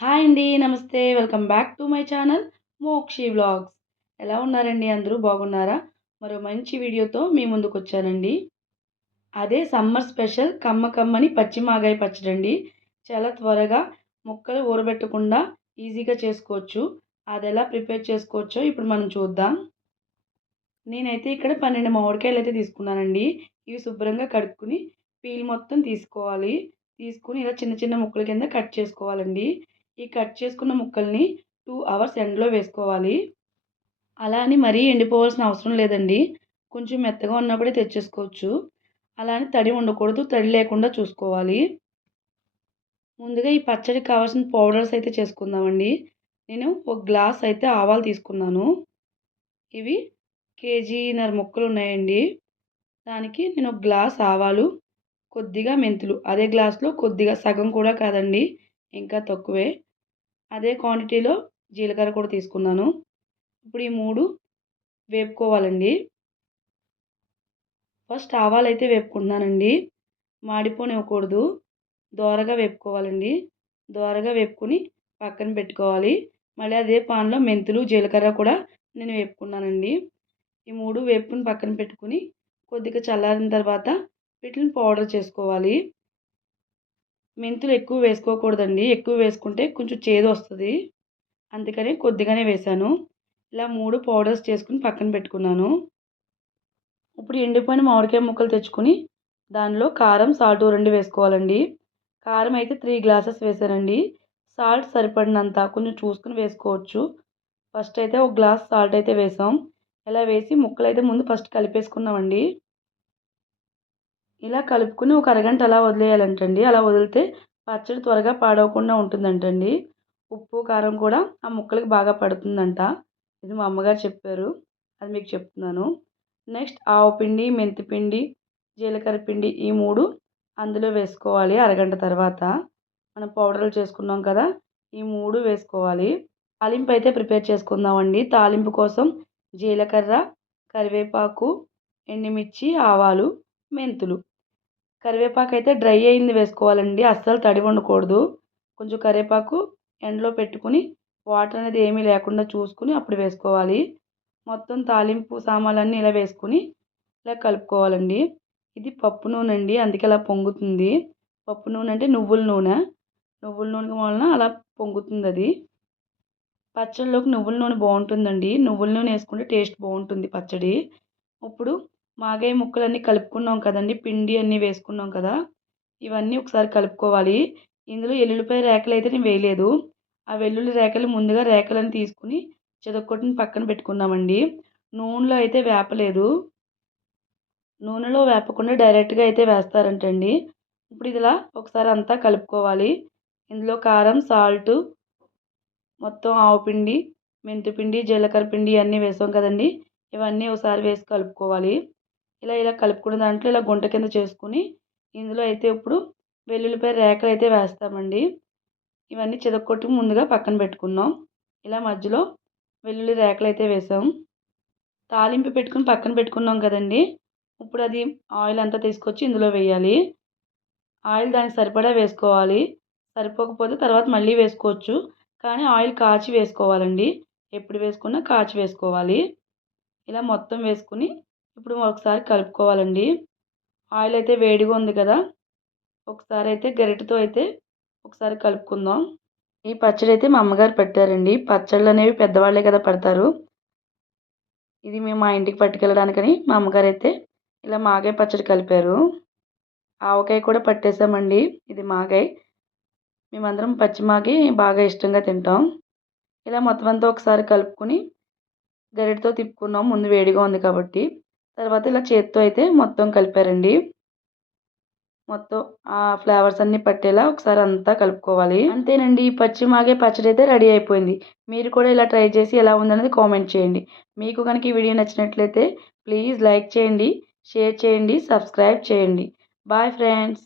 Hi అండి నమస్తే. Welcome back to my channel Mokshi vlogs. ఎలా ఉన్నారండి అందరూ? బాగున్నారా? మరో మంచి వీడియోతో మీ ముందుకు వచ్చానండి అదే సమ్మర్ స్పెషల్ కమ్మ కమ్మని పచ్చి మాగాయ పచ్చడి అండి. చాలా త్వరగా ముక్కలు ఊరబెట్టకుండా ఈజీగా చేసుకోవచ్చు. అది ఎలా ప్రిపేర్ చేసుకోవచ్చో ఇప్పుడు మనం చూద్దాం. నేనైతే ఇక్కడ పన్నెండు మామిడికాయలు అయితే తీసుకున్నానండి. ఇవి శుభ్రంగా కడుక్కుని పీల్ మొత్తం తీసుకోవాలి. తీసుకుని ఇలా చిన్న చిన్న ముక్కల కింద కట్ చేసుకోవాలండి. ఈ కట్ చేసుకున్న ముక్కల్ని టూ అవర్స్ ఎండలో వేసుకోవాలి. అలా అని మరీ ఎండిపోవాల్సిన అవసరం లేదండి. కొంచెం మెత్తగా ఉన్నప్పుడే తెచ్చేసుకోవచ్చు. అలా అని తడి ఉండకూడదు తడి లేకుండా చూసుకోవాలి. ముందుగా ఈ పచ్చడికి కావాల్సిన పౌడర్స్ అయితే చేసుకుందామండి. నేను ఒక గ్లాస్ అయితే ఆవాలు తీసుకున్నాను. ఇవి కేజీన్నర ముక్కలు ఉన్నాయండి. దానికి నేను ఒక గ్లాస్ ఆవాలు కొద్దిగా మెంతులు అదే గ్లాస్లో కొద్దిగా సగం కూడా కాదండి ఇంకా తక్కువే. అదే క్వాంటిటీలో జీలకర్ర కూడా తీసుకున్నాను. ఇప్పుడు ఈ మూడు వేపుకోవాలండి. ఫస్ట్ ఆవాలు అయితే వేపుకుంటున్నానండి మాడిపోనివ్వకూడదు దోరగా వేపుకోవాలండి. దోరగా వేపుకొని పక్కన పెట్టుకోవాలి. మళ్ళీ అదే పాన్లో మెంతులు జీలకర్ర కూడా నేను వేపుకున్నానండి. ఈ మూడు వేపుకుని పక్కన పెట్టుకుని కొద్దిగా చల్లారిన తర్వాత వీటిని పౌడర్ చేసుకోవాలి. మెంతులు ఎక్కువ వేసుకోకూడదండి. ఎక్కువ వేసుకుంటే కొంచెం చేదు వస్తుంది. అందుకని కొద్దిగానే వేశాను ఇలా మూడు పౌడర్స్ చేసుకుని పక్కన పెట్టుకున్నాను. ఇప్పుడు ఎండిపోయిన మామిడికాయ ముక్కలు తెచ్చుకొని దానిలో కారం సాల్ట్ రెండు వేసుకోవాలండి. కారం అయితే త్రీ గ్లాసెస్ వేసానండి. సాల్ట్ సరిపడినంత కొంచెం చూసుకుని వేసుకోవచ్చు. ఫస్ట్ అయితే ఒక గ్లాస్ సాల్ట్ అయితే వేసాం. ఇలా వేసి ముక్కలు అయితే ముందు ఫస్ట్ కలిపేసుకున్నామండి. ఇలా కలుపుకుని ఒక అరగంట అలా వదిలేయాలంటండి. అలా వదిలితే పచ్చడి త్వరగా పాడవకుండా ఉంటుందంటండి. ఉప్పు కారం కూడా ఆ ముక్కలకి బాగా పడుతుందంట. ఇది మా అమ్మగారు చెప్పారు. అది మీకు చెప్తున్నాను. నెక్స్ట్ ఆవు పిండి మెంతి పిండి జీలకర్ర పిండి ఈ మూడు అందులో వేసుకోవాలి అరగంట తర్వాత. మనం పౌడర్లు చేసుకున్నాం కదా ఈ మూడు వేసుకోవాలి. తాలింపు అయితే ప్రిపేర్ చేసుకుందామండి. తాలింపు కోసం జీలకర్ర కరివేపాకు ఎండుమిర్చి ఆవాలు మెంతులు. కరివేపాకు అయితే డ్రై అయింది వేసుకోవాలండి. అస్సలు తడి ఉండకూడదు కొంచెం కరివేపాకు ఎండలో పెట్టుకుని వాటర్ అనేది ఏమీ లేకుండా చూసుకుని అప్పుడు వేసుకోవాలి. మొత్తం తాలింపు సామాన్లన్నీ ఇలా వేసుకుని ఇలా కలుపుకోవాలండి. ఇది పప్పు నూనె అండి అందుకే అలా పొంగుతుంది. పప్పు నూనె అంటే నువ్వుల నూనె. నువ్వుల నూనె వలన అలా పొంగుతుంది అది పచ్చడిలోకి నువ్వుల నూనె బాగుంటుందండి. నువ్వుల నూనె వేసుకుంటే టేస్ట్ బాగుంటుంది పచ్చడి. ఇప్పుడు మాగాయ ముక్కలన్నీ కలుపుకున్నాం కదండి పిండి అన్నీ వేసుకున్నాం కదా. ఇవన్నీ ఒకసారి కలుపుకోవాలి. ఇందులో ఎల్లుల్లిపాయ రేకలు అయితే నేను వేయలేదు. ఆ వెల్లుల్లి రేకలు ముందుగా రేకలను తీసుకుని చెదక్కొట్టిని పక్కన పెట్టుకున్నామండి నూనెలో అయితే వేపలేదు. నూనెలో వేపకుండా డైరెక్ట్గా అయితే వేస్తారంటండి. ఇప్పుడు ఇదిలా ఒకసారి అంతా కలుపుకోవాలి. ఇందులో కారం సాల్ట్ మొత్తం ఆవు పిండి మెంతిపిండి జీలకర్ర పిండి అన్నీ వేసాం కదండి. ఇవన్నీ ఒకసారి వేసి కలుపుకోవాలి. ఇలా ఇలా కలుపుకున్న దాంట్లో ఇలా గుంట కింద చేసుకుని ఇందులో అయితే ఇప్పుడు వెల్లుల్లిపాయ రేకలు అయితే వేస్తామండి. ఇవన్నీ చితక్కొట్టి ముందుగా పక్కన పెట్టుకున్నాం. ఇలా మధ్యలో వెల్లుల్లి రేకలు అయితే వేసాం. తాలింపు పెట్టుకుని పక్కన పెట్టుకున్నాం కదండి. ఇప్పుడు అది ఆయిల్ అంతా తీసుకొచ్చి ఇందులో వేయాలి. ఆయిల్ దానికి సరిపడా వేసుకోవాలి. సరిపోకపోతే తర్వాత మళ్ళీ వేసుకోవచ్చు. కానీ ఆయిల్ కాచి వేసుకోవాలండి. ఎప్పుడు వేసుకున్నా కాచి వేసుకోవాలి. ఇలా మొత్తం వేసుకుని ఇప్పుడు ఒకసారి కలుపుకోవాలండి. ఆయిల్ అయితే వేడిగా ఉంది కదా. ఒకసారి అయితే గరిటెతో అయితే ఒకసారి కలుపుకుందాం. ఈ పచ్చడి అయితే మా అమ్మగారు పెట్టారండి. పచ్చళ్ళు అనేవి పెద్దవాళ్ళే కదా పెడతారు. ఇది మేము మా ఇంటికి పట్టుకెళ్ళడానికని మా అమ్మగారు అయితే ఇలా మాగాయ పచ్చడి కలిపారు. ఆవకాయ కూడా పట్టేసామండి. ఇది మాగాయ. మేమందరం పచ్చిమాగి బాగా ఇష్టంగా తింటాం. ఇలా మొత్తం అంతా ఒకసారి కలుపుకొని గరిటతో తిప్పుకున్నాం. ముందు వేడిగా ఉంది కాబట్టి. తర్వాత ఇలా చేత్తో అయితే మొత్తం కలిపారండి. మొత్తం ఆ ఫ్లేవర్స్ అన్నీ పట్టేలా ఒకసారి అంతా కలుపుకోవాలి. అంతేనండి పచ్చి మాగే పచ్చడి అయితే రెడీ అయిపోయింది. మీరు కూడా ఇలా ట్రై చేసి ఎలా ఉందనేది కామెంట్ చేయండి. మీకు కనుక ఈ వీడియో నచ్చినట్లయితే ప్లీజ్ లైక్ చేయండి షేర్ చేయండి సబ్స్క్రైబ్ చేయండి. Bye friends.